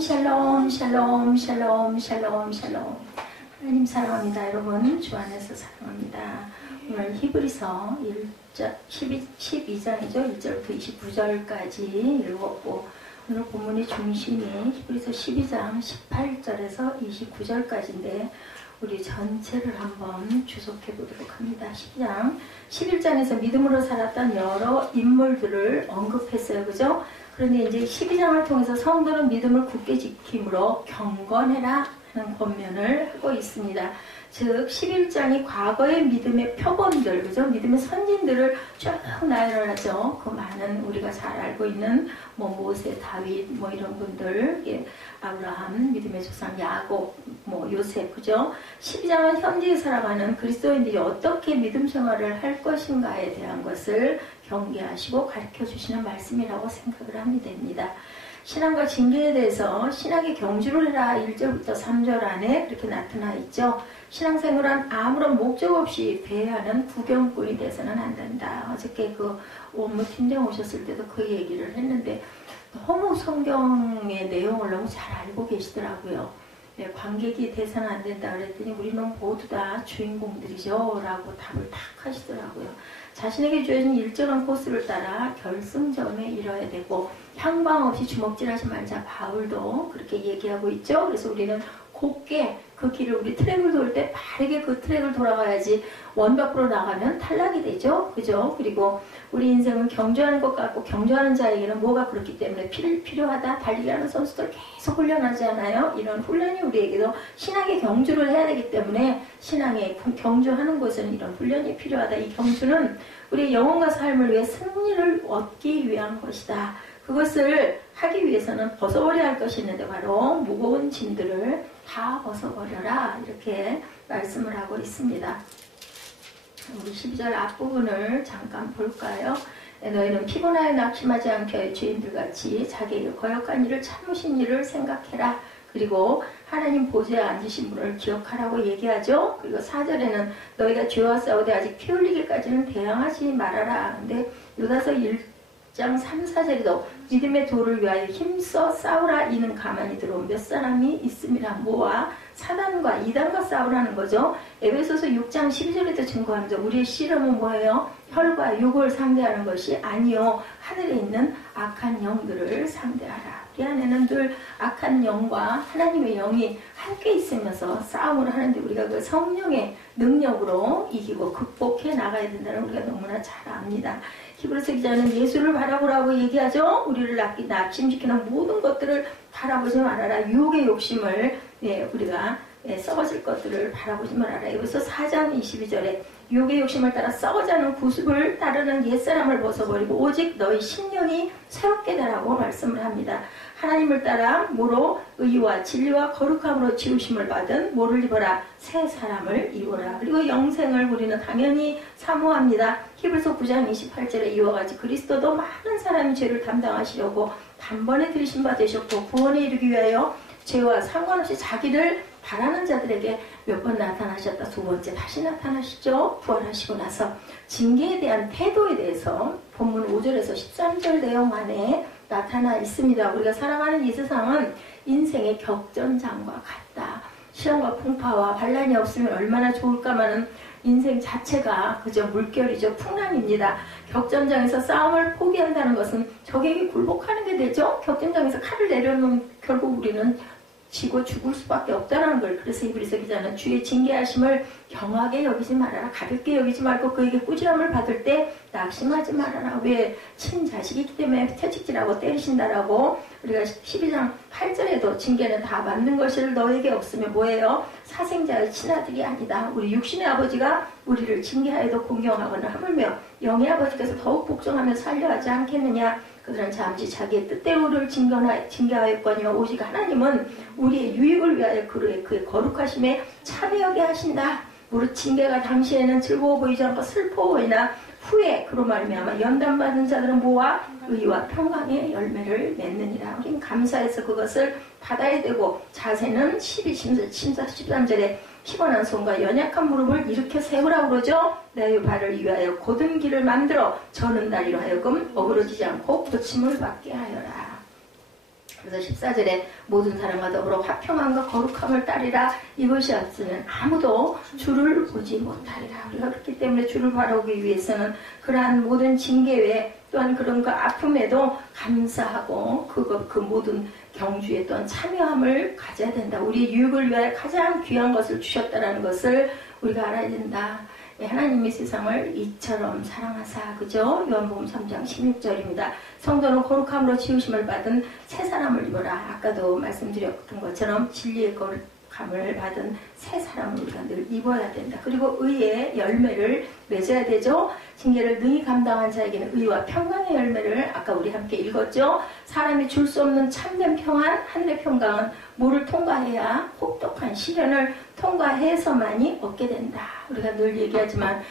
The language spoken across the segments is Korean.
샬롬 샬롬 샬롬 샬롬 샬롬 샬롬. 하나님 사랑합니다. 여러분 주 안에서 사랑합니다. 오늘 히브리서 12장이죠. 1절부터 29절까지 읽었고 오늘 본문의 중심이 히브리서 12장 18절에서 29절까지인데 우리 전체를 한번 주석해 보도록 합니다. 12장 11장에서 믿음으로 살았던 여러 인물들을 언급했어요. 그죠? 그런데 이제 12장을 통해서 성도는 믿음을 굳게 지킴으로 경건해라 하는 권면을 하고 있습니다. 즉 11장이 과거의 믿음의 표본들, 그죠? 믿음의 선진들을 쭉 나열하죠. 그 많은 우리가 잘 알고 있는 모세, 다윗, 이런 분들, 아브라함, 믿음의 조상 야곱, 요셉, 그죠? 12장은 현지에 살아가는 그리스도인들이 어떻게 믿음 생활을 할 것인가에 대한 것을 경계하시고 가르쳐 주시는 말씀이라고 생각을 하면 됩니다. 신앙과 징계에 대해서 신학의 경주를 해라 1절부터 3절 안에 그렇게 나타나 있죠. 신앙생활은 아무런 목적 없이 배회하는 구경꾼이 돼서는 안 된다. 어저께 그 원무 팀장 오셨을 때도 그 얘기를 했는데 너무 성경의 내용을 너무 잘 알고 계시더라고요. 네, 관객이 돼서는 안 된다 그랬더니 우리는 모두 다 주인공들이죠 라고 답을 탁 하시더라고요. 자신에게 주어진 일정한 코스를 따라 결승점에 이뤄야 되고 향방 없이 주먹질하지 말자. 바울도 그렇게 얘기하고 있죠. 그래서 우리는 곱게 그 길을 우리 트랙을 돌 때 바르게 그 트랙을 돌아가야지 원 밖으로 나가면 탈락이 되죠. 그죠? 그리고 우리 인생은 경주하는 것 같고 경주하는 자에게는 뭐가 그렇기 때문에 필요하다. 달리기하는 선수들 계속 훈련하지 않아요? 이런 훈련이 우리에게도 신앙의 경주를 해야 되기 때문에 신앙의 경주하는 것은 이런 훈련이 필요하다. 이 경주는 우리의 영혼과 삶을 위해 승리를 얻기 위한 것이다. 그것을 하기 위해서는 벗어버려야 할 것이 있는데 바로 무거운 짐들을 다 벗어버려라 이렇게 말씀을 하고 있습니다. 우리 12절 앞부분을 잠깐 볼까요? 너희는 피곤하여 낙심하지 않게 하여 죄인들같이 자기에게 거역한 일을 참으신 일을 생각해라. 그리고 하나님 보좌에 앉으신 분을 기억하라고 얘기하죠. 그리고 4절에는 너희가 죄와 싸우되 아직 피 흘리기까지는 대항하지 말아라. 근데 요다서 1장 3, 4절에도 믿음의 도를 위하여 힘써 싸우라. 이는 가만히 들어온 몇 사람이 있습니다. 뭐와? 사단과 이단과 싸우라는 거죠. 에베소서 6장 12절에도 증거합니다. 우리의 씨름은 뭐예요? 혈과 육을 상대하는 것이 아니요 하늘에 있는 악한 영들을 상대하라. 우리 안에는 늘 악한 영과 하나님의 영이 함께 있으면서 싸움을 하는데 우리가 그 성령의 능력으로 이기고 극복해 나가야 된다는 우리가 너무나 잘 압니다. 히브리서 기자는 예수를 바라보라고 얘기하죠. 우리를 낙심시키는 모든 것들을 바라보지 말아라. 유혹의 욕심을 우리가 썩어질 것들을 바라보지 말아라. 여기서 4장 22절에 유혹의 욕심을 따라 썩어자는 구습을 따르는 옛사람을 벗어버리고 오직 너희 심령이 새롭게 되라고 말씀을 합니다. 하나님을 따라 뭐로 의와 진리와 거룩함으로 지우심을 받은 뭐를 입어라? 새 사람을 입어라. 그리고 영생을 우리는 당연히 사모합니다. 히브리서 9장 28절에 이와 같이 그리스도도 많은 사람이 죄를 담당하시려고 단번에 들이신 바 되셨고 구원에 이르기 위하여 죄와 상관없이 자기를 바라는 자들에게 몇 번 나타나셨다. 두 번째 다시 나타나시죠. 부활하시고 나서 징계에 대한 태도에 대해서 본문 5절에서 13절 내용 안에 나타나 있습니다. 우리가 살아가는 이 세상은 인생의 격전장과 같다. 시험과 풍파와 반란이 없으면 얼마나 좋을까마는 인생 자체가 그저 물결이죠. 풍랑입니다. 격전장에서 싸움을 포기한다는 것은 적에게 굴복하는 게 되죠. 격전장에서 칼을 내려놓으면 결국 우리는 지고 죽을 수밖에 없다는 걸. 그래서 히브리서 기자는 주의 징계하심을 경하게 여기지 말아라. 가볍게 여기지 말고 그에게 꾸지람을 받을 때 낙심하지 말아라. 왜? 친자식이기 때문에 채찍질하고 때리신다라고. 우리가 12장 8절에도 징계는 다 맞는 것을 너에게 없으면 뭐예요? 사생자의 친아들이 아니다. 우리 육신의 아버지가 우리를 징계하여도 공경하거나 하물며 영의 아버지께서 더욱 복종하며 살려하지 않겠느냐. 그들은 잠시 자기의 뜻대로를 징계하였거니와 오직 하나님은 우리의 유익을 위하여 그의 거룩하심에 참여하게 하신다. 무릇 징계가 당시에는 즐거워 보이지 않고 슬퍼 보이나 후에 그로 말미암아 연단받은 자들은 뭐와 의와 평강의 열매를 맺느니라. 우리는 감사해서 그것을 받아야 되고 자세는 13절에 피곤한 손과 연약한 무릎을 일으켜 세우라고 그러죠. 내 발을 위하여 곧은 길을 만들어 저는 다리로 하여금 어그러지지 않고 고침을 받게 하여라. 그래서 14절에 모든 사람과 더불어 화평함과 거룩함을 따르라. 이것이 없으면 아무도 주를 보지 못하리라. 우리가 그렇기 때문에 주를 바라보기 위해서는 그러한 모든 징계 외에 또한 그런 그 아픔에도 감사하고 그 모든 경주에 또한 참여함을 가져야 된다. 우리 유익을 위하여 가장 귀한 것을 주셨다는 것을 우리가 알아야 된다. 하나님이 세상을 이처럼 사랑하사, 그죠? 요한복음 3장 16절입니다. 성도는 거룩함으로 지으심을 받은 새 사람을 입어라. 아까도 말씀드렸던 것처럼 진리의 거룩함을 받은 새 사람을 우리가 늘 입어야 된다. 그리고 의의 열매를 맺어야 되죠. 징계를 능히 감당한 자에게는 의와 평강의 열매를 아까 우리 함께 읽었죠. 사람이 줄 수 없는 참된 평안, 하늘의 평강은 뭐를 통과해야 혹독한 시련을 통과해서만이 얻게 된다. 우리가 늘 얘기하지만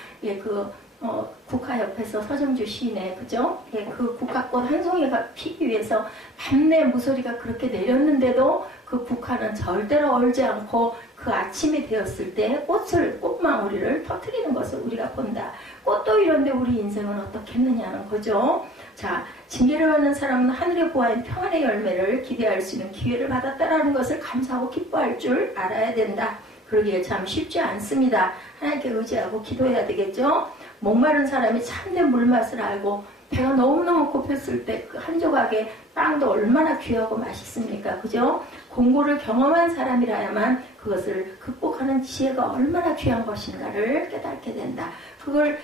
국화옆에서 서정주 시인의 그죠? 그 국화꽃 한 송이가 피기 위해서 밤내 무소리가 그렇게 내렸는데도 그 국화는 절대로 얼지 않고 그 아침이 되었을 때 꽃망울이를 터뜨리는 것을 우리가 본다. 꽃도 이런데 우리 인생은 어떻겠느냐는 거죠. 자, 징계를 받는 사람은 하늘의 보화인 평안의 열매를 기대할 수 있는 기회를 받았다라는 것을 감사하고 기뻐할 줄 알아야 된다. 그러기에 참 쉽지 않습니다. 하나님께 의지하고 기도해야 되겠죠. 목마른 사람이 참된 물맛을 알고 배가 너무너무 고팠을 때 그 한 조각의 빵도 얼마나 귀하고 맛있습니까? 그죠? 공고를 경험한 사람이라야만 그것을 극복하는 지혜가 얼마나 귀한 것인가를 깨닫게 된다. 그걸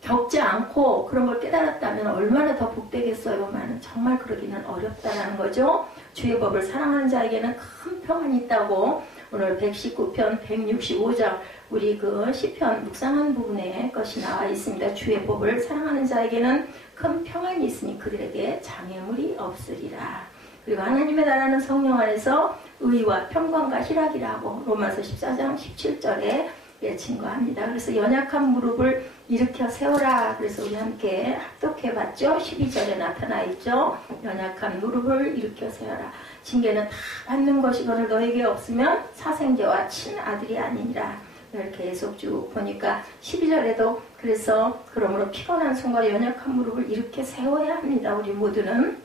겪지 않고 그런 걸 깨달았다면 얼마나 더 복되겠어요만 정말 그러기는 어렵다는 거죠. 주의 법을 사랑하는 자에게는 큰 평안이 있다고 오늘 119편 165장 우리 그 시편 묵상한 부분에 것이 나와 있습니다. 주의 법을 사랑하는 자에게는 큰 평안이 있으니 그들에게 장애물이 없으리라. 그리고 하나님의 나라는 성령 안에서 의와 평강과 희락이라고 로마서 14장 17절에 증거합니다. 그래서 연약한 무릎을 일으켜 세워라. 그래서 우리 함께 합독해봤죠. 12절에 나타나 있죠. 연약한 무릎을 일으켜 세워라. 징계는 다 받는 것이거늘 너에게 없으면 사생제와 친아들이 아니니라. 이렇게 계속 쭉 보니까 12절에도 그래서 그러므로 피곤한 손과 연약한 무릎을 일으켜 세워야 합니다. 우리 모두는.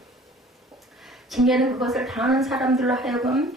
징계는 그것을 당하는 사람들로 하여금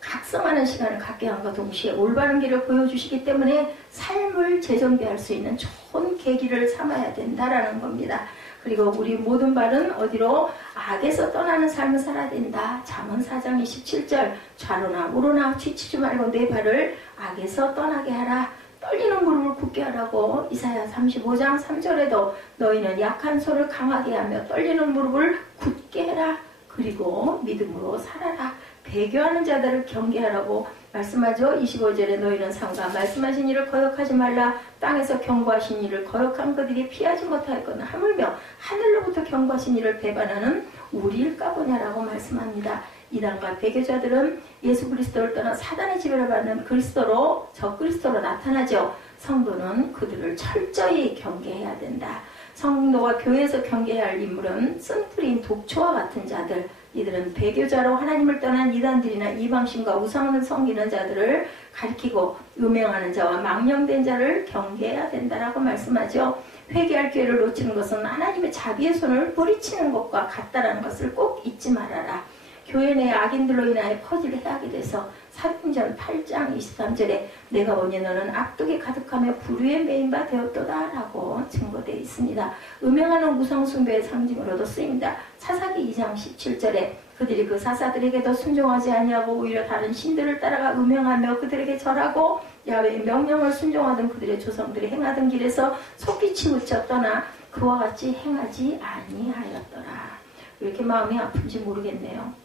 각성하는 시간을 갖게 함과 동시에 올바른 길을 보여주시기 때문에 삶을 재정비할 수 있는 좋은 계기를 삼아야 된다라는 겁니다. 그리고 우리 모든 발은 어디로? 악에서 떠나는 삶을 살아야 된다. 잠언 4장 27절 좌로나 우로나 뒤치지 말고 내 발을 악에서 떠나게 하라. 떨리는 무릎을 굳게 하라고 이사야 35장 3절에도 너희는 약한 손을 강하게 하며 떨리는 무릎을 굳게 해라. 그리고 믿음으로 살아라. 배교하는 자들을 경계하라고 말씀하죠. 25절에 너희는 삼가 말씀하신 일을 거역하지 말라. 땅에서 경고하신 일을 거역한 그들이 피하지 못하였거늘 하물며 하늘로부터 경고하신 일을 배반하는 우리일까 보냐라고 말씀합니다. 이단과 배교자들은 예수 그리스도를 떠나 사단의 지배를 받는 그리스도로 적그리스도로 나타나죠. 성도는 그들을 철저히 경계해야 된다. 성도가 교회에서 경계해야 할 인물은 쓴뿌리인 독초와 같은 자들, 이들은 배교자로 하나님을 떠난 이단들이나 이방신과 우상을 섬기는 자들을 가리키고 음행하는 자와 망령된 자를 경계해야 된다라고 말씀하죠. 회개할 기회를 놓치는 것은 하나님의 자비의 손을 뿌리치는 것과 같다라는 것을 꼭 잊지 말아라. 교회 내 악인들로 인하여 퍼질 해악이 돼서 사도행전 8장 23절에 내가 보니 너는 악독이 가득하며 불의에 매인 바 되었도다 라고 증거되어 있습니다. 음행하는 우상숭배의 상징으로도 쓰입니다. 사사기 2장 17절에 그들이 그 사사들에게도 순종하지 아니하고 오히려 다른 신들을 따라가 음행하며 그들에게 절하고 야훼의 명령을 순종하던 그들의 조상들이 행하던 길에서 속히 치우쳐 떠나 그와 같이 행하지 아니하였더라. 왜 이렇게 마음이 아픈지 모르겠네요.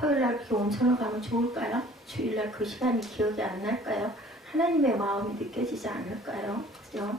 토요일날 그렇게 온천을 가면 좋을까요? 주일날 그 시간이 기억이 안 날까요? 하나님의 마음이 느껴지지 않을까요? 그죠?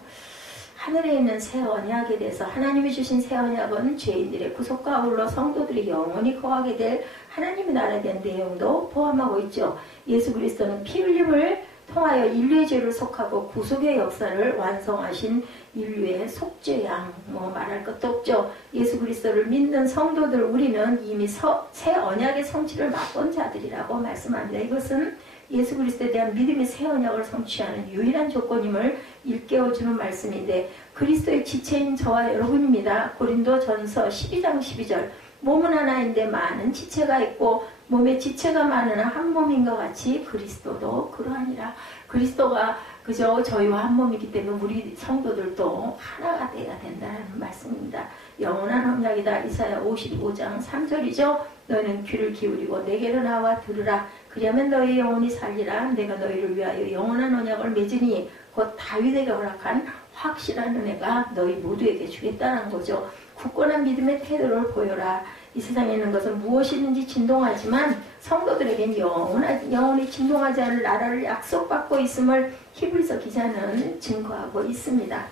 하늘에 있는 새 언약에 대해서 하나님이 주신 새 언약은 죄인들의 구속과 아울러 성도들이 영원히 거하게 될 하나님의 나라에 대한 내용도 포함하고 있죠. 예수 그리스도는 피 흘림을 통하여 인류의 죄를 속하고 구속의 역사를 완성하신 인류의 속죄양, 말할 것도 없죠. 예수 그리스도를 믿는 성도들 우리는 이미 새 언약의 성취를 맛본 자들이라고 말씀합니다. 이것은 예수 그리스도에 대한 믿음이 새 언약을 성취하는 유일한 조건임을 일깨워주는 말씀인데 그리스도의 지체인 저와 여러분입니다. 고린도전서 12장 12절 몸은 하나인데 많은 지체가 있고 몸에 지체가 많으나 한 몸인 것 같이 그리스도도 그러하니라. 그리스도가 그저 저희와 한 몸이기 때문에 우리 성도들도 하나가 돼야 된다는 말씀입니다. 영원한 언약이다. 이사야 55장 3절이죠. 너희는 귀를 기울이고 내게로 나와 들으라. 그리하면 너희 영혼이 살리라. 내가 너희를 위하여 영원한 언약을 맺으니 곧 다윗에게 허락한 확실한 은혜가 너희 모두에게 주겠다는 거죠. 굳건한 믿음의 태도를 보여라. 이 세상에 있는 것은 무엇이든지 진동하지만 성도들에겐 영원히 진동하지 않을 나라를 약속받고 있음을 히브리서 기자는 증거하고 있습니다.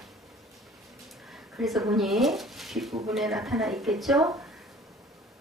그래서 보니 뒷부분에 나타나 있겠죠.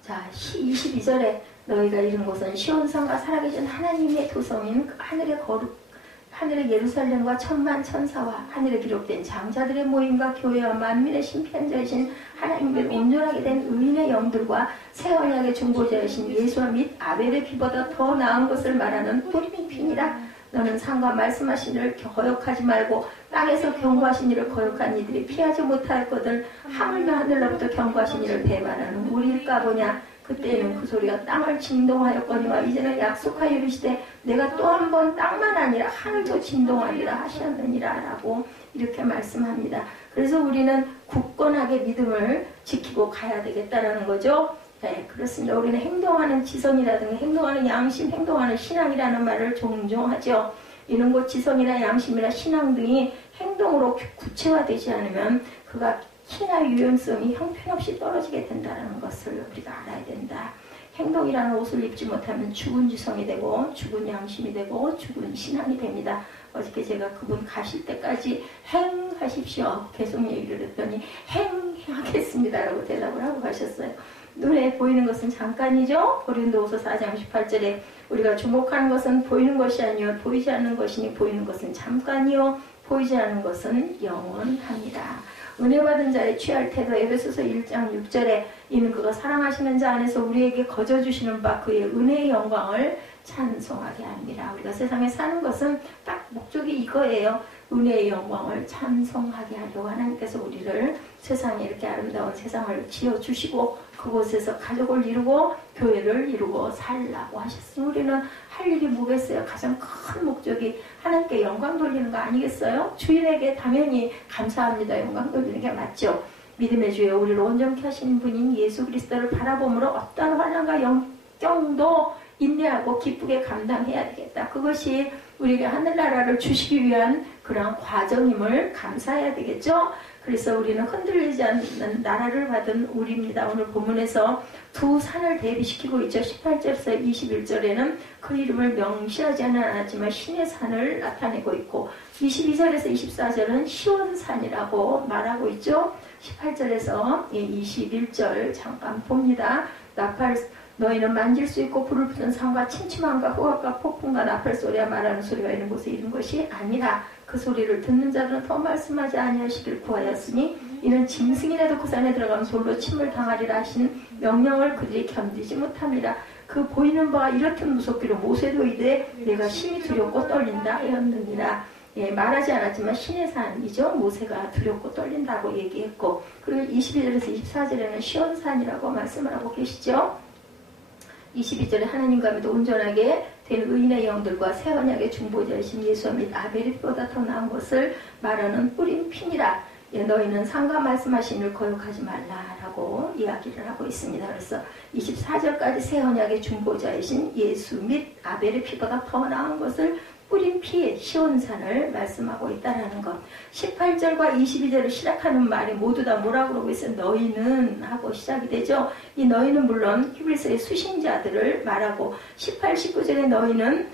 자, 22절에 너희가 이룬 곳은 시온산과 살아계신 하나님의 도성인 하늘의 예루살렘과 천만 천사와 하늘에 기록된 장자들의 모임과 교회와 만민의 심판자이신 하나님께 온전하게 된 의인의 영들과 새 언약의 중보자이신 예수와 및 아벨의 피보다 더 나은 것을 말하는 뿌리민 핀이라. 너는 상과 말씀하신 이를 거역하지 말고 땅에서 경고하신 이를 거역한 이들이 피하지 못하였거든 하물며 하늘로부터 경고하신 이를 배반하는 우리일까 보냐. 그때에는 그 소리가 땅을 진동하였거니와 이제는 약속하여 이르시되 내가 또 한 번 땅만 아니라 하늘도 진동하리라 하셨느니라 라고 이렇게 말씀합니다. 그래서 우리는 굳건하게 믿음을 지키고 가야 되겠다라는 거죠. 네, 그렇습니다. 우리는 행동하는 지성이라든가 행동하는 양심, 행동하는 신앙이라는 말을 종종 하죠. 이런 것 지성이나 양심이나 신앙 등이 행동으로 구체화되지 않으면 그가 키나 유연성이 형편없이 떨어지게 된다는 것을 우리가 알아야 된다. 행동이라는 옷을 입지 못하면 죽은 지성이 되고 죽은 양심이 되고 죽은 신앙이 됩니다. 어저께 제가 그분 가실 때까지 행하십시오. 계속 얘기를 했더니 행하겠습니다라고 대답을 하고 가셨어요. 눈에 보이는 것은 잠깐이죠. 고린도후서 4장 18절에 우리가 주목하는 것은 보이는 것이 아니요 보이지 않는 것이니 보이는 것은 잠깐이요 보이지 않는 것은 영원합니다. 은혜 받은 자의 취할 태도 에베소서 1장 6절에 이는 그가 사랑하시는 자 안에서 우리에게 거저주시는 바 그의 은혜의 영광을 찬송하게 합니다. 우리가 세상에 사는 것은 딱 목적이 이거예요. 은혜의 영광을 찬송하게 하려고 하나님께서 우리를 세상에 이렇게 아름다운 세상을 지어주시고 그곳에서 가족을 이루고 교회를 이루고 살라고 하셨으니 우리는 할 일이 뭐겠어요? 가장 큰 목적이 하나님께 영광 돌리는 거 아니겠어요? 주인에게 당연히 감사합니다. 영광 돌리는 게 맞죠. 믿음의 주여 우리를 온전케 하시는 분인 예수 그리스도를 바라봄으로 어떠한 환난과 역경도 인내하고 기쁘게 감당해야 되겠다. 그것이 우리에게 하늘나라를 주시기 위한 그런 과정임을 감사해야 되겠죠. 그래서 우리는 흔들리지 않는 나라를 받은 우리입니다. 오늘 본문에서 두 산을 대비시키고 있죠. 18절에서 21절에는 그 이름을 명시하지 않았지만 신의 산을 나타내고 있고 22절에서 24절은 시온산이라고 말하고 있죠. 18절에서 21절 잠깐 봅니다. 너희는 만질 수 있고 불을 붙는 산과 침침함과 후각과 폭풍과 나팔 소리와 말하는 소리가 있는 곳에 이른 것이 아니라 그 소리를 듣는 자들은 더 말씀하지 아니하시길 구하였으니 이는 짐승이라도 그 산에 들어가면 돌로 침을 당하리라 하신 명령을 그들이 견디지 못합니다. 그 보이는 바가 이렇듯 무섭기로 모세도 이르되 내가 심히 두렵고 떨린다 하였느니라. 예, 말하지 않았지만 신의 산이죠. 모세가 두렵고 떨린다고 얘기했고 그리고 22절에서 24절에는 시온산이라고 말씀을 하고 계시죠. 22절에 하나님과 및 온전하게 된 의인의 영들과 새 언약의 중보자이신 예수와 및 아벨보다 더 나은 것을 말하는 뿌린 핀이라. 예, 너희는 상과 말씀하신 이를 거역하지 말라라고 이야기를 하고 있습니다. 그래서 24절까지 새 언약의 중보자이신 예수 및 아벨의 피보다 더 나은 것을 뿌린 피의 시온산을 말씀하고 있다는 것. 18절과 22절을 시작하는 말이 모두 다 뭐라고 그러고 있어요? 너희는 하고 시작이 되죠. 이 너희는 물론 히브리서의 수신자들을 말하고 18, 19절에 너희는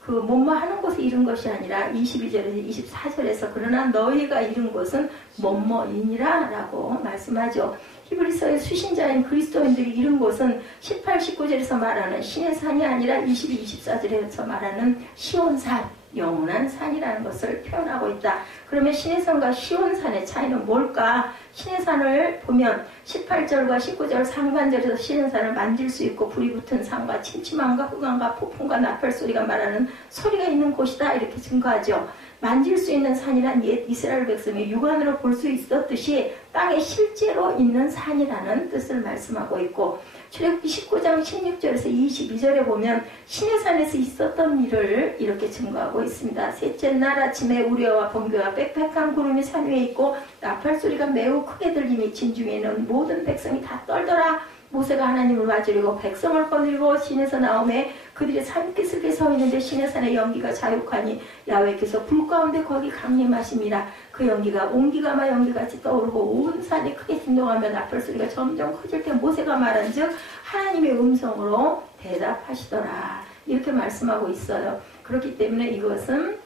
그 뭐뭐 하는 곳에 이른 것이 아니라 22절에서 24절에서 그러나 너희가 이른 곳은 뭐뭐이니라 라고 말씀하죠. 히브리서의 수신자인 그리스도인들이 이른 곳은 18, 19절에서 말하는 신의 산이 아니라 22, 24절에서 말하는 시온산 영원한 산이라는 것을 표현하고 있다. 그러면 시내산과 시온산의 차이는 뭘까? 시내산을 보면 18절과 19절 상반절에서 시내산을 만질 수 있고 불이 붙은 산과 침침함과 흑암과 폭풍과 나팔 소리가 말하는 소리가 있는 곳이다 이렇게 증거하죠. 만질 수 있는 산이란 옛 이스라엘 백성이 육안으로 볼 수 있었듯이 땅에 실제로 있는 산이라는 뜻을 말씀하고 있고, 출애굽기 19장 16절에서 22절에 보면 시내산에서 있었던 일을 이렇게 증거하고 있습니다. 셋째 날 아침에 우레와 번개와 빽빽한 구름이 산 위에 있고 나팔 소리가 매우 크게 들리니 진중에는 모든 백성이 다 떨더라. 모세가 하나님을 맞으려고 백성을 거느리고 신에서 나오매 그들이 산기슭에 서 있는데 시내산의 연기가 자욱하니 야훼께서 불 가운데 거기 강림하심이라. 그 연기가 온기가마 연기같이 떠오르고 온 산이 크게 진동하며 나팔 소리가 점점 커질 때 모세가 말한즉 하나님의 음성으로 대답하시더라. 이렇게 말씀하고 있어요. 그렇기 때문에 이것은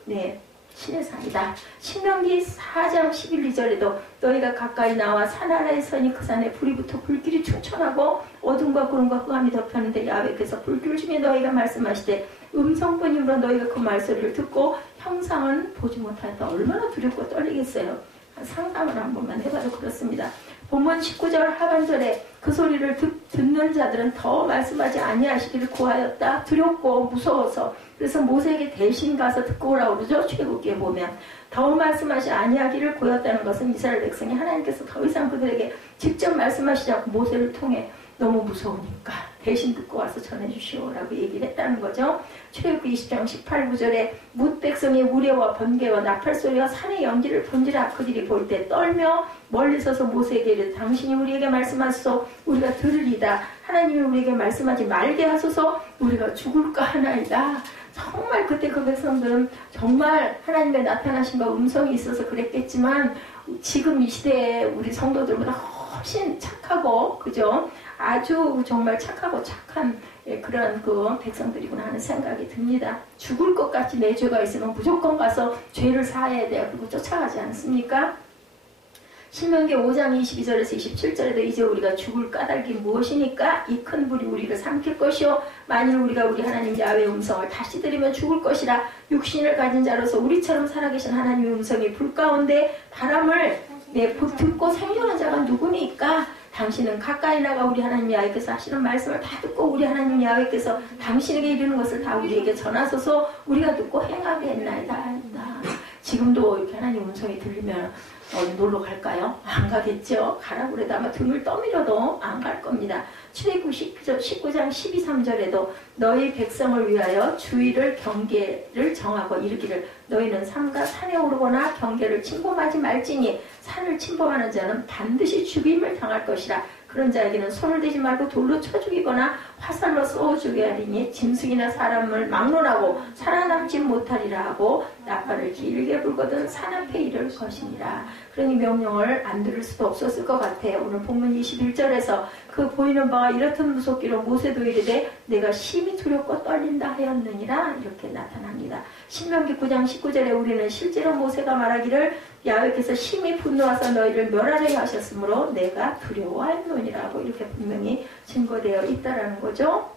시내산이다. 신명기 4장 11, 2절에도 너희가 가까이 나와 산 아래에 서니 그 산에 불이 붙어 불길이 충천하고 어둠과 구름과 흑암이 덮였는데 야훼께서 불길 중에 너희가 말씀하시되 음성뿐이므로 너희가 그 말소리를 듣고 형상은 보지 못하였다. 얼마나 두렵고 떨리겠어요. 상상을 한 번만 해봐도 그렇습니다. 본문 19절 하반절에 그 소리를 듣는 자들은 더 말씀하지 아니하시기를 구하였다. 두렵고 무서워서. 그래서 모세에게 대신 가서 듣고 오라고 그러죠. 출애굽기에 보면. 더 말씀하지 아니하기를 구하였다는 것은 이스라엘 백성이 하나님께서 더 이상 그들에게 직접 말씀하시지 않고 모세를 통해 너무 무서우니까 대신 듣고 와서 전해주시오라고 얘기를 했다는 거죠. 출애굽기 20장 18, 9절에 뭇 백성이 우레와 번개와 나팔 소리와 산의 연기를 본지라. 그들이 볼 때 떨며 멀리 서서 모세에게 이르되 당신이 우리에게 말씀하소서 우리가 들으리다. 하나님이 우리에게 말씀하지 말게 하소서 우리가 죽을까 하나이다. 정말 그때 그 백성들은 정말 하나님의 나타나심과 음성이 있어서 그랬겠지만 지금 이 시대에 우리 성도들보다 훨씬 착하고 그죠? 아주 정말 착하고 착한 그런 그 백성들이구나 하는 생각이 듭니다. 죽을 것 같이 내 죄가 있으면 무조건 가서 죄를 사해야 돼요. 그리고 쫓아가지 않습니까? 신명기 5장 22절에서 27절에도 이제 우리가 죽을 까닭이 무엇이니까 이 큰 불이 우리를 삼킬 것이요 만일 우리가 우리 하나님 야훼의 음성을 다시 들으면 죽을 것이라. 육신을 가진 자로서 우리처럼 살아계신 하나님의 음성이 불 가운데 바람을 듣고 생존한 자가 누구니까? 당신은 가까이 나가 우리 하나님 야훼께서 하시는 말씀을 다 듣고 우리 하나님 야훼께서 당신에게 이르는 것을 다 우리에게 전하소서 우리가 듣고 행하게 했나이다. 지금도 이렇게 하나님 음성이 들리면 놀러 갈까요? 안 가겠죠. 가라고 그래도 아마 등을 떠밀어도 안 갈 겁니다. 출애굽기 19장 12, 3절에도 너희 백성을 위하여 주의를 경계를 정하고 이르기를 너희는 삼가 산에 오르거나 경계를 침범하지 말지니 산을 침범하는 자는 반드시 죽임을 당할 것이라. 그런 자에게는 손을 대지 말고 돌로 쳐 죽이거나 화살로 쏘아 죽여야 하리니 짐승이나 사람을 막론하고 살아남지 못하리라 하고 나팔을 길게 불거든 산 앞에 이를 것이니라. 그러니 명령을 안 들을 수도 없었을 것 같아요. 오늘 본문 21절에서 그 보이는 바가 이렇듯 무섭기로 모세도 이르되 내가 심히 두렵고 떨린다 하였느니라 이렇게 나타납니다. 신명기 9장 19절에 우리는 실제로 모세가 말하기를 야훼께서 심히 분노하사 너희를 멸하려 하셨으므로 내가 두려워하였노니라고 이렇게 분명히 증거되어 있다라는 거죠.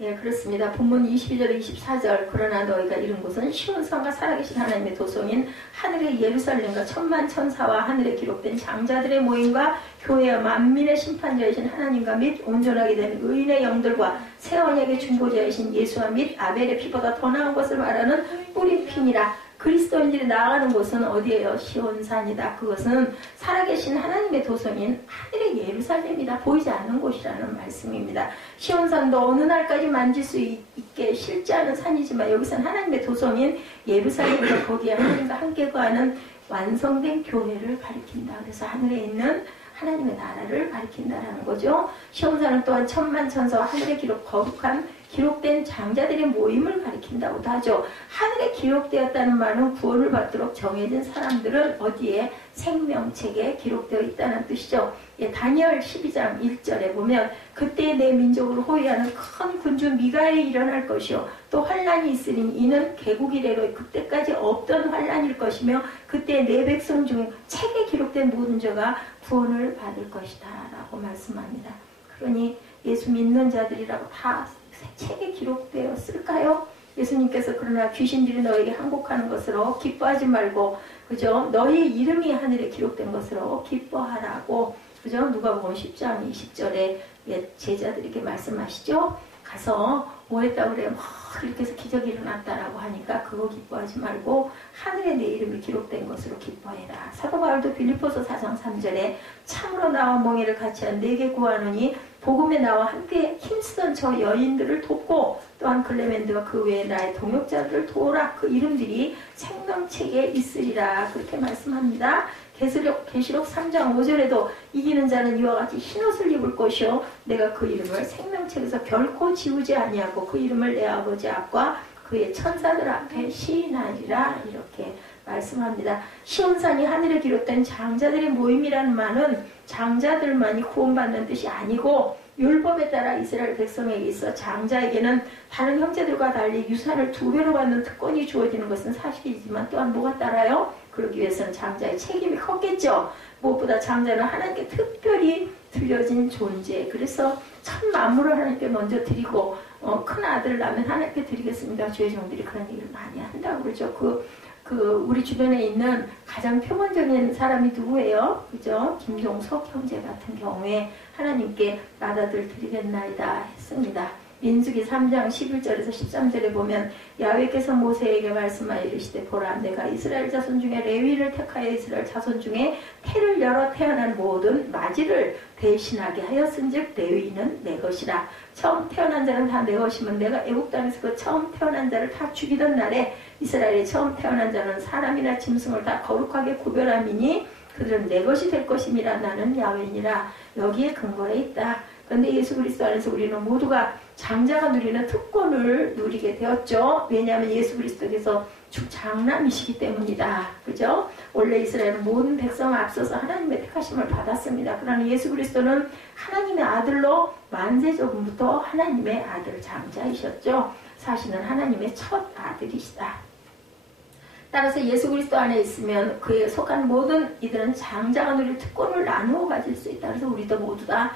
예, 그렇습니다. 본문 22절 24절 그러나 너희가 이른 곳은 시온산과 살아계신 하나님의 도성인 하늘의 예루살렘과 천만 천사와 하늘에 기록된 장자들의 모임과 교회와 만민의 심판자이신 하나님과 및 온전하게 된 의인의 영들과 새 언약의 중보자이신 예수와 및 아벨의 피보다 더 나은 것을 말하는 뿌린 피니라. 그리스도인들이 나아가는 곳은 어디예요? 시온산이다. 그것은 살아계신 하나님의 도성인 하늘의 예루살렘이다. 보이지 않는 곳이라는 말씀입니다. 시온산도 어느 날까지 만질 수 있게 싫지 않은 산이지만 여기서는 하나님의 도성인 예루살렘과 거기에 하나님과 함께 거하는 완성된 교회를 가리킨다. 그래서 하늘에 있는 하나님의 나라를 가리킨다라는 거죠. 시온산은 또한 천만 천사와 하늘에 거룩한 기록된 장자들의 모임을 가리킨다고도 하죠. 하늘에 기록되었다는 말은 구원을 받도록 정해진 사람들은 어디에? 생명책에 기록되어 있다는 뜻이죠. 예, 다니엘 12장 1절에 보면 그때 내 민족을 호위하는 큰 군주 미가엘이 일어날 것이요 또 환란이 있으니 이는 개국 이래로 그때까지 없던 환란일 것이며 그때 내 백성 중 책에 기록된 모든 자가 구원을 받을 것이다 라고 말씀합니다. 그러니 예수 믿는 자들이라고 다 책에 기록되었을까요? 예수님께서 그러나 귀신들이 너에게 항복하는 것으로 기뻐하지 말고, 그죠? 너희 이름이 하늘에 기록된 것으로 기뻐하라고, 그죠? 누가복음 10장 20절에 제자들에게 말씀하시죠. 가서 뭐 했다고 그래? 막 이렇게 해서 기적이 일어났다라고 하니까 그거 기뻐하지 말고 하늘에 내 이름이 기록된 것으로 기뻐해라. 사도 바울도 빌립보서 4장 3절에 참으로 나와 멍에를 같이 한 내게 구하노니 복음에 나와 함께 힘쓰던 저 여인들을 돕고 또한 클레멘드와 그 외에 나의 동역자들을 도우라. 그 이름들이 생명책에 있으리라. 그렇게 말씀합니다. 계시록 3장 5절에도 이기는 자는 이와 같이 흰옷을 입을 것이요 내가 그 이름을 생명책에서 결코 지우지 아니하고 그 이름을 내 아버지 앞과 그의 천사들 앞에 시인하리라. 이렇게 말씀합니다. 시온산이 하늘에 기록된 장자들의 모임이라는 말은 장자들만이 구원받는 뜻이 아니고 율법에 따라 이스라엘 백성에게 있어 장자에게는 다른 형제들과 달리 유산을 2배로 받는 특권이 주어지는 것은 사실이지만 또한 뭐가 따라요? 그러기 위해서는 장자의 책임이 컸겠죠. 무엇보다 장자는 하나님께 특별히 드려진 존재. 그래서 첫 만물을 하나님께 먼저 드리고 큰 아들을 낳으면 하나님께 드리겠습니다. 주의 종들이 그런 얘기를 많이 한다고 그러죠. 우리 주변에 있는 가장 표본적인 사람이 누구예요? 그죠? 김종석 형제 같은 경우에 하나님께 맏아들 드리겠나이다 했습니다. 민수기 3장 11절에서 13절에 보면 야훼께서 모세에게 말씀하여 이르시되 보라 내가 이스라엘 자손 중에 레위를 택하여 이스라엘 자손 중에 태를 열어 태어난 모든 마지를 대신하게 하였은즉 레위는 내 것이라. 처음 태어난 자는 다 내 것이면 내가 애국 땅에서 그 처음 태어난 자를 다 죽이던 날에 이스라엘의 처음 태어난 자는 사람이나 짐승을 다 거룩하게 구별함이니 그들은 내 것이 될 것임이라. 나는 야훼니라. 여기에 근거가 있다. 그런데 예수 그리스도 안에서 우리는 모두가 장자가 누리는 특권을 누리게 되었죠. 왜냐하면 예수 그리스도께서 장남이시기 때문이다. 그죠? 원래 이스라엘은 모든 백성 앞서서 하나님의 택하심을 받았습니다. 그러나 예수 그리스도는 하나님의 아들로 만세조금부터 하나님의 아들 장자이셨죠. 사실은 하나님의 첫 아들이시다. 따라서 예수 그리스도 안에 있으면 그에 속한 모든 이들은 장자가 누릴 특권을 나누어 가질 수 있다. 그래서 우리도 모두 다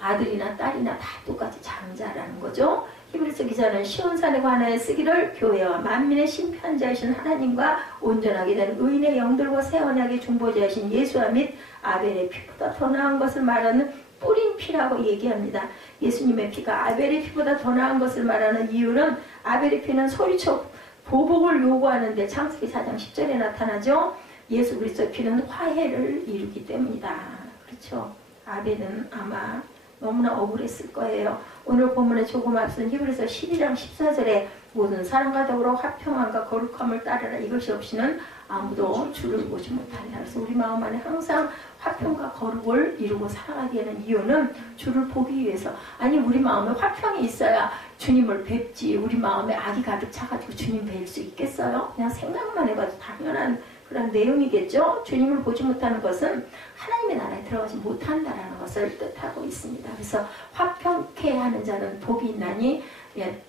아들이나 딸이나 다 똑같이 장자라는 거죠. 히브리서 기자는 시온산에 관하여 쓰기를 교회와 만민의 심판자이신 하나님과 온전하게 된 의인의 영들과 새 언약의 중보자이신 예수와 및 아벨의 피보다 더 나은 것을 말하는 뿌린 피라고 얘기합니다. 예수님의 피가 아벨의 피보다 더 나은 것을 말하는 이유는 아벨의 피는 소리쳐 보복을 요구하는데 창세기 4장 10절에 나타나죠. 예수 그리스도의 피는 화해를 이루기 때문이다. 그렇죠. 아벨은 아마 너무나 억울했을 거예요. 오늘 본문에 조금 앞선 히브리서 12장 14절에 모든 사람과 더불어 화평함과 거룩함을 따르라. 이것이 없이는 아무도 주를 보지 못하리라. 그래서 우리 마음 안에 항상 화평과 거룩을 이루고 살아가게 되는 이유는 주를 보기 위해서. 아니 우리 마음에 화평이 있어야 주님을 뵙지. 우리 마음에 악이 가득 차가지고 주님 뵐 수 있겠어요? 그냥 생각만 해봐도 당연한 그런 내용이겠죠. 주님을 보지 못하는 것은 하나님의 나라에 들어가지 못한다라는 것을 뜻하고 있습니다. 그래서 화평케 하는 자는 복이 있나니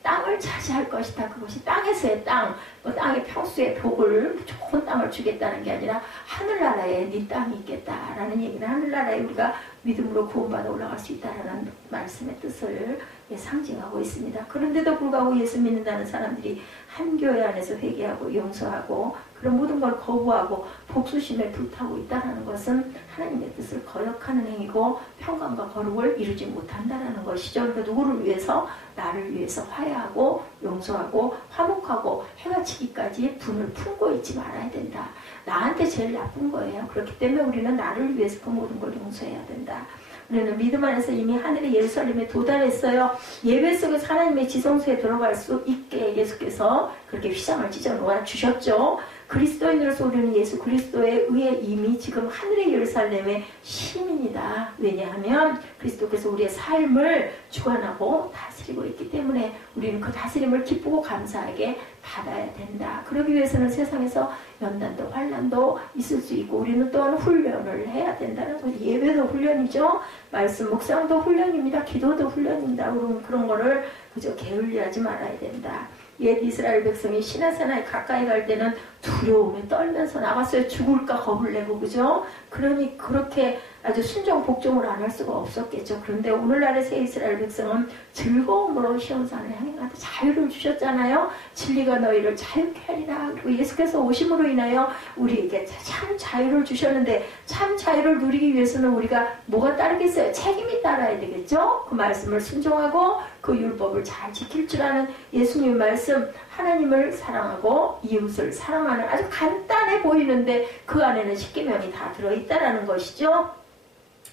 땅을 차지할 것이다. 그것이 땅에서의 땅, 땅의 평수의 복을 좋은 땅을 주겠다는 게 아니라 하늘나라에 네 땅이 있겠다라는 얘기는 하늘나라에 우리가 믿음으로 구원받아 올라갈 수 있다라는 말씀의 뜻을 상징하고 있습니다. 그런데도 불구하고 예수 믿는다는 사람들이 한 교회 안에서 회개하고 용서하고 그런 모든 걸 거부하고 복수심에 불타고 있다는 것은 하나님의 뜻을 거역하는 행위고 평강과 거룩을 이루지 못한다는 것이죠. 그러니까 누구를 위해서? 나를 위해서 화해하고 용서하고 화목하고 해가 지기까지 분을 품고 있지 말아야 된다. 나한테 제일 나쁜 거예요. 그렇기 때문에 우리는 나를 위해서 그 모든 걸 용서해야 된다. 우리는 믿음 안에서 이미 하늘의 예루살렘에 도달했어요. 예배 속에서 하나님의 지성소에 들어갈 수 있게 예수께서 그렇게 휘장을 찢어 놓아 주셨죠. 그리스도인으로서 우리는 예수 그리스도에 의해 이미 지금 하늘의 예루살렘의 시민이다. 왜냐하면 그리스도께서 우리의 삶을 주관하고 다스리고 있기 때문에 우리는 그 다스림을 기쁘고 감사하게 받아야 된다. 그러기 위해서는 세상에서 연단도 환난도 있을 수 있고 우리는 또한 훈련을 해야 된다는 거죠. 예배도 훈련이죠. 말씀 묵상도 훈련입니다. 기도도 훈련입니다. 그런 거를 그저 게을리하지 말아야 된다. 옛 이스라엘 백성이 시내산에 가까이 갈 때는 두려움에 떨면서 나갔어요. 죽을까 겁을 내고, 그죠? 그러니 그렇게 아주 순종 복종을 안 할 수가 없었겠죠. 그런데 오늘날의 새 이스라엘 백성은 즐거움으로 시온산을 향해 가서 자유를 주셨잖아요. 진리가 너희를 자유케 하리라. 그리고 예수께서 오심으로 인하여 우리에게 참 자유를 주셨는데, 참 자유를 누리기 위해서는 우리가 뭐가 따르겠어요? 책임이 따라야 되겠죠. 그 말씀을 순종하고 그 율법을 잘 지킬 줄 아는 예수님 말씀, 하나님을 사랑하고 이웃을 사랑하는, 아주 간단해 보이는데 그 안에는 십계명이 다 들어있다라는 것이죠.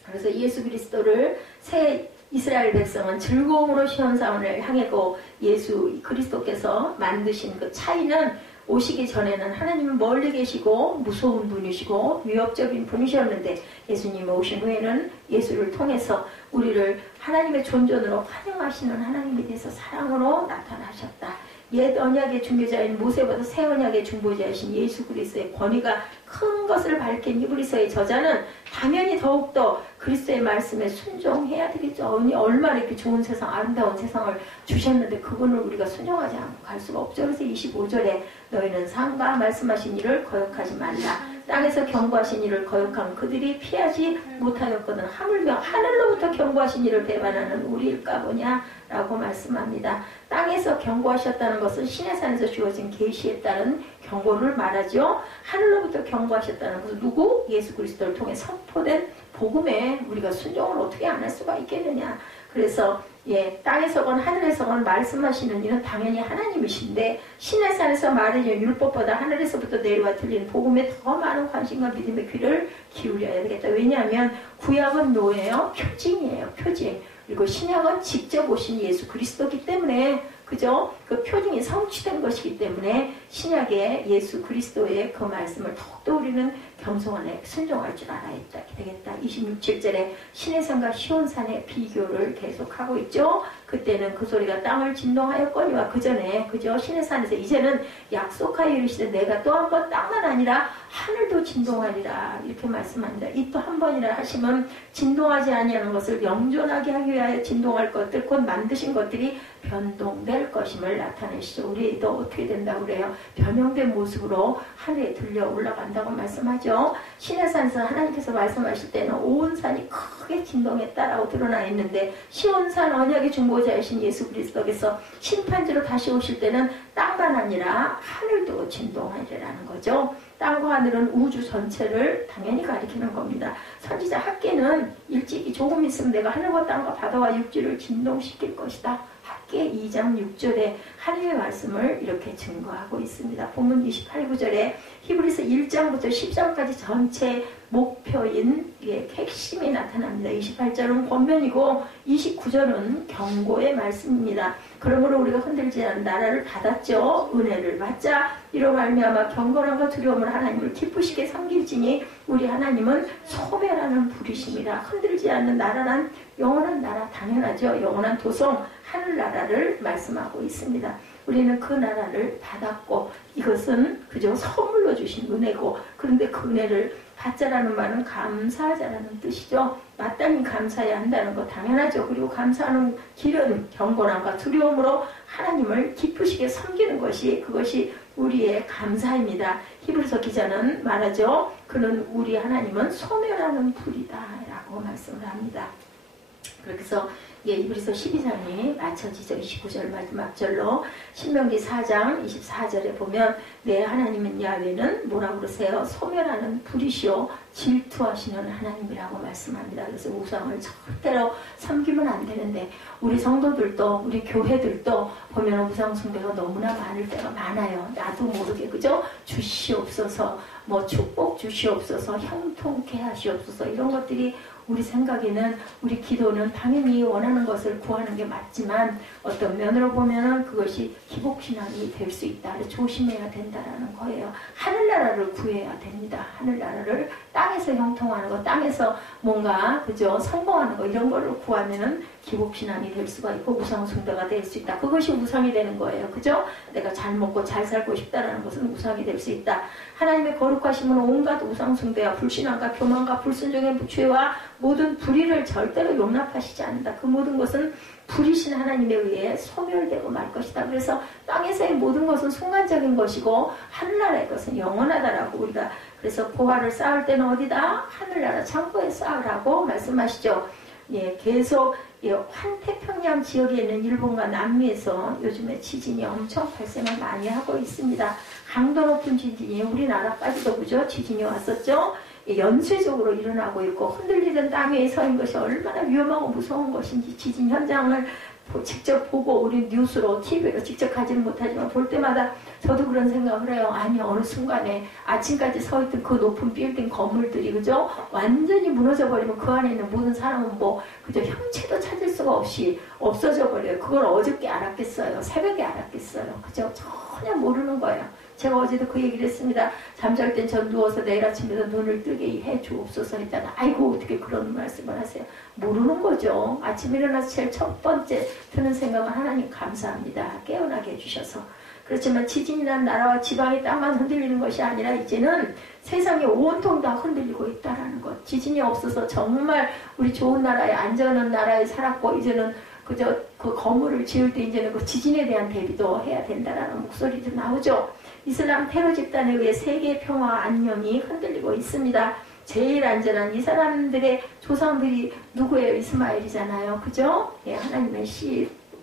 그래서 예수 그리스도를 새 이스라엘 백성은 즐거움으로 시온산을 향하고, 예수 그리스도께서 만드신 그 차이는, 오시기 전에는 하나님은 멀리 계시고 무서운 분이시고 위협적인 분이셨는데, 예수님 오신 후에는 예수를 통해서 우리를 하나님의 존전으로 환영하시는 하나님에 대해서 사랑으로 나타나셨다. 옛 언약의 중보자인 모세보다 새 언약의 중보자이신 예수 그리스도의 권위가 큰 것을 밝힌 히브리서의 저자는 당연히 더욱더 그리스도의 말씀에 순종해야 되겠죠. 얼마나 이렇게 좋은 세상, 아름다운 세상을 주셨는데 그분을 우리가 순종하지 않고 갈 수가 없죠. 그래서 25절에 너희는 상과 말씀하신 일을 거역하지 말라. 땅에서 경고하신 일을 거역한 그들이 피하지 못하였거든 하물며 하늘로부터 경고하신 일을 배반하는 우리일까 보냐 라고 말씀합니다. 땅에서 경고하셨다는 것은 시내산에서 주어진 계시에 따른 경고를 말하죠. 하늘로부터 경고하셨다는 것은 누구? 예수 그리스도를 통해 선포된 복음에 우리가 순종을 어떻게 안 할 수가 있겠느냐. 그래서 땅에서건 하늘에서건 말씀하시는 이는 당연히 하나님이신데, 시내산에서 말하는 율법보다 하늘에서부터 내려와 들리는 복음에 더 많은 관심과 믿음의 귀를 기울여야 되겠다. 왜냐하면 구약은 뭐예요? 표징이에요. 표징. 그리고 신약은 직접 오신 예수 그리스도이기 때문에, 그죠? 그 표징이 성취된 것이기 때문에 신약의 예수 그리스도의 그 말씀을 더욱더 우리는 겸손하게 순종할 줄 알아야 되겠다. 26절에 시내산과 시온산의 비교를 계속하고 있죠. 그때는 그 소리가 땅을 진동하였거니와 그 전에, 그죠? 시내산에서 이제는 약속하여 이르시되 내가 또 한 번 땅만 아니라 하늘도 진동하리라. 이렇게 말씀합니다. 이 또 한 번이라 하시면 진동하지 아니하는 것을 영존하게 하기 위하여 진동할 것들, 곧 만드신 것들이 변동될 것임을 나타내시죠. 우리도 어떻게 된다고 그래요? 변형된 모습으로 하늘에 들려 올라간다고 말씀하죠. 시내산에서 하나님께서 말씀하실 때는 온 산이 크게 진동했다라고 드러나 있는데, 시온산 언약의 중보자이신 예수 그리스도께서 심판주로 다시 오실 때는 땅만 아니라 하늘도 진동하리라는 거죠. 땅과 하늘은 우주 전체를 당연히 가리키는 겁니다. 선지자 학개는 일찍이 조금 있으면 내가 하늘과 땅과 바다와 육지를 진동시킬 것이다. 학개 2장 6절에 하나님의 말씀을 이렇게 증거하고 있습니다. 본문 28, 9절에 히브리서 1장부터 10장까지 전체 목표인 핵심이 나타납니다. 28절은 권면이고 29절은 경고의 말씀입니다. 그러므로 우리가 흔들지 않은 나라를 받았죠. 은혜를 받자. 이로 말미암아 경건함과 두려움을 하나님을 기쁘시게 섬길지니 우리 하나님은 소멸하는 불이심이라. 흔들지 않는 나라란 영원한 나라, 당연하죠. 영원한 도성 하늘나라를 말씀하고 있습니다. 우리는 그 나라를 받았고, 이것은 그저 선물로 주신 은혜고, 그런데 그 은혜를 받자라는 말은 감사하자라는 뜻이죠. 마땅히 감사해야 한다는 거 당연하죠. 그리고 감사하는 길은 경건함과 두려움으로 하나님을 기쁘시게 섬기는 것이, 그것이 우리의 감사입니다. 히브리서 기자는 말하죠. 그는 우리 하나님은 소멸하는 불이다 라고 말씀을 합니다. 그래서 히브리서 12장이 맞춰지죠. 29절 마지막 절로. 신명기 4장 24절에 보면 내 하나님은 야훼는 뭐라고 그러세요? 소멸하는 불이시오 질투하시는 하나님이라고 말씀합니다. 그래서 우상을 절대로 섬기면 안 되는데, 우리 성도들도 우리 교회들도 보면 우상 숭배가 너무나 많을 때가 많아요. 나도 모르게, 그죠? 주시옵소서, 뭐 축복 주시옵소서, 형통케 하시옵소서, 이런 것들이 우리 생각에는, 우리 기도는 당연히 원하는 것을 구하는 게 맞지만 어떤 면으로 보면은 그것이 기복신앙이 될 수 있다. 조심해야 된다라는 거예요. 하늘나라를 구해야 됩니다. 하늘나라를 땅에서 형통하는 거, 땅에서 뭔가 그죠 성공하는 거, 이런 거를 구하면은 기복신앙이 될 수가 있고 우상숭배가 될 수 있다. 그것이 우상이 되는 거예요. 그죠? 내가 잘 먹고 잘 살고 싶다라는 것은 우상이 될 수 있다. 하나님의 거룩하심은 온갖 우상숭배와 불신앙과 교만과 불순종의 죄와 모든 불의를 절대로 용납하시지 않는다. 그 모든 것은 불이신 하나님에 의해 소멸되고 말 것이다. 그래서 땅에서의 모든 것은 순간적인 것이고 하늘나라의 것은 영원하다라고 우리가 그래서 보화를 쌓을 때는 어디다? 하늘나라 창고에 쌓으라고 말씀하시죠. 예, 계속 예, 환태평양 지역에 있는 일본과 남미에서 요즘에 지진이 엄청 발생을 많이 하고 있습니다. 강도 높은 지진이 우리나라까지도 그죠? 지진이 왔었죠. 예, 연쇄적으로 일어나고 있고 흔들리던 땅 위에 서인 것이 얼마나 위험하고 무서운 것인지 지진 현장을 직접 보고 우리 뉴스로 TV로 직접 가지는 못하지만 볼 때마다 저도 그런 생각을 해요. 아니 어느 순간에 아침까지 서있던 그 높은 빌딩 건물들이 그죠? 완전히 무너져 버리면 그 안에 있는 모든 사람은 뭐 그저 형체도 찾을 수가 없이 없어져 버려요. 그걸 어저께 알았겠어요. 새벽에 알았겠어요. 그죠? 전혀 모르는 거예요. 제가 어제도 그 얘기를 했습니다. 잠잘 땐 전 누워서 내일 아침에도 눈을 뜨게 해 주옵소서 했잖아. 아이고 어떻게 그런 말씀을 하세요. 모르는 거죠. 아침에 일어나서 제일 첫 번째 드는 생각은 하나님 감사합니다. 깨어나게 해주셔서. 그렇지만 지진이 난 나라와 지방의 땅만 흔들리는 것이 아니라 이제는 세상이 온통 다 흔들리고 있다라는 것. 지진이 없어서 정말 우리 좋은 나라에 안전한 나라에 살았고 이제는 그저 그 건물을 지을 때 이제는 그 지진에 대한 대비도 해야 된다라는 목소리도 나오죠. 이슬람 테러 집단에 의해 세계의 평화와 안녕이 흔들리고 있습니다. 제일 안전한 이 사람들의 조상들이 누구예요? 이스마엘이잖아요. 그죠? 예, 하나님의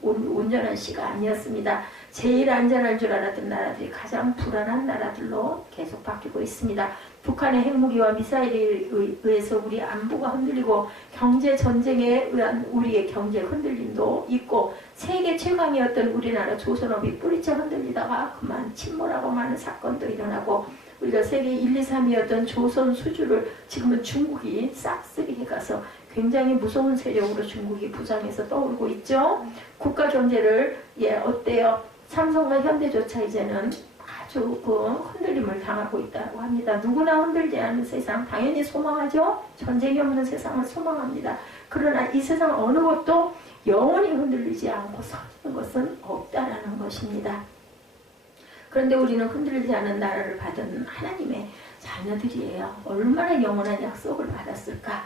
온전한 씨가 아니었습니다. 제일 안전한 줄 알았던 나라들이 가장 불안한 나라들로 계속 바뀌고 있습니다. 북한의 핵무기와 미사일에 의해서 우리 안보가 흔들리고 경제 전쟁에 의한 우리의 경제 흔들림도 있고 세계 최강이었던 우리나라 조선업이 뿌리쳐 흔들리다가 그만 침몰하고 마는 사건도 일어나고 우리가 세계 1, 2, 3위였던 조선 수주를 지금은 중국이 싹쓸이 해가서 굉장히 무서운 세력으로 중국이 부장해서 떠오르고 있죠. 국가 경제를 예 어때요? 삼성과 현대조차 이제는 아주 그 흔들림을 당하고 있다고 합니다. 누구나 흔들지 않는 세상 당연히 소망하죠. 전쟁이 없는 세상을 소망합니다. 그러나 이 세상 어느 것도 영원히 흔들리지 않고 서는 것은 없다라는 것입니다. 그런데 우리는 흔들리지 않은 나라를 받은 하나님의 자녀들이에요. 얼마나 영원한 약속을 받았을까.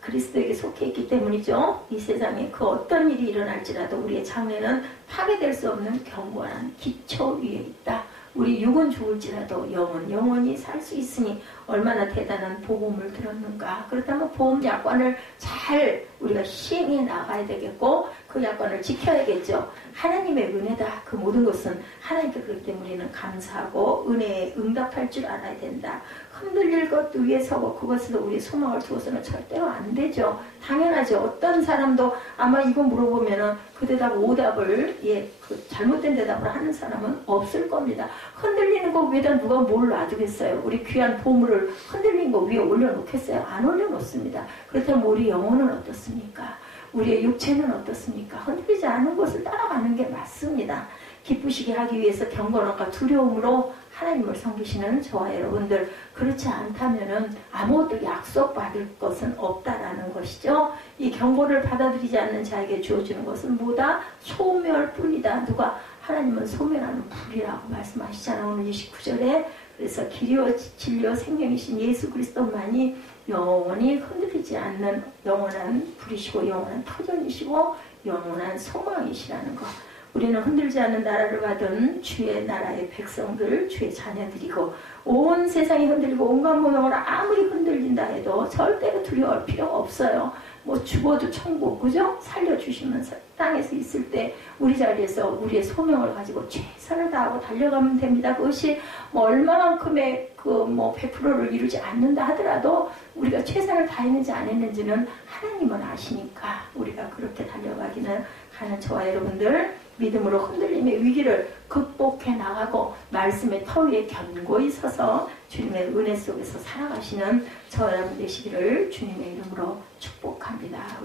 그리스도에게 속해 있기 때문이죠. 이 세상에 그 어떤 일이 일어날지라도 우리의 장래는 파괴될 수 없는 견고한 기초 위에 있다. 우리 육은 죽을지라도 영원히 살 수 있으니 얼마나 대단한 복음을 들었는가. 그렇다면 보험 약관을 잘 우리가 시행해 나가야 되겠고 그 약관을 지켜야겠죠. 하나님의 은혜다. 그 모든 것은 하나님께 그렇기 때문에 우리는 감사하고 은혜에 응답할 줄 알아야 된다. 흔들릴 것 위에 서고 그것으로 우리 소망을 두어서는 절대로 안 되죠. 당연하죠. 어떤 사람도 아마 이거 물어보면은 그 대답 오답을 그 잘못된 대답을 하는 사람은 없을 겁니다. 흔들리는 거 위에다 누가 뭘 놔두겠어요? 우리 귀한 보물을 흔들린 거 위에 올려놓겠어요? 안 올려놓습니다. 그렇다면 우리 영혼은 어떻습니까? 우리의 육체는 어떻습니까? 흔들리지 않은 것을 따라가는 게 맞습니다. 기쁘시게 하기 위해서 경건함과 두려움으로 하나님을 섬기시는 저와 여러분들, 그렇지 않다면은 아무것도 약속받을 것은 없다라는 것이죠. 이 경고를 받아들이지 않는 자에게 주어지는 것은 뭐다? 소멸뿐이다. 누가? 하나님은 소멸하는 불이라고 말씀하시잖아요. 오늘 29절에. 그래서 길이요 진리요 생명이신 예수 그리스도만이 영원히 흔들리지 않는 영원한 불이시고 영원한 터전이시고 영원한 소망이시라는 것. 우리는 흔들지 않는 나라를 받은 주의 나라의 백성들, 주의 자녀들이고 온 세상이 흔들리고 온갖 모형으로 아무리 흔들린다 해도 절대로 두려워할 필요가 없어요. 뭐 죽어도 천국, 그죠? 살려주시면서 땅에서 있을 때 우리 자리에서 우리의 소명을 가지고 최선을 다하고 달려가면 됩니다. 그것이 뭐 얼마만큼의 그 뭐 100%를 이루지 않는다 하더라도 우리가 최선을 다했는지 안 했는지는 하나님은 아시니까 우리가 그렇게 달려가기는 하는 저와 여러분들 믿음으로 흔들림의 위기를 극복해 나가고 말씀의 터 위에 견고히 서서 주님의 은혜 속에서 살아가시는 저와 여러분 되시기를 주님의 이름으로 축복합니다.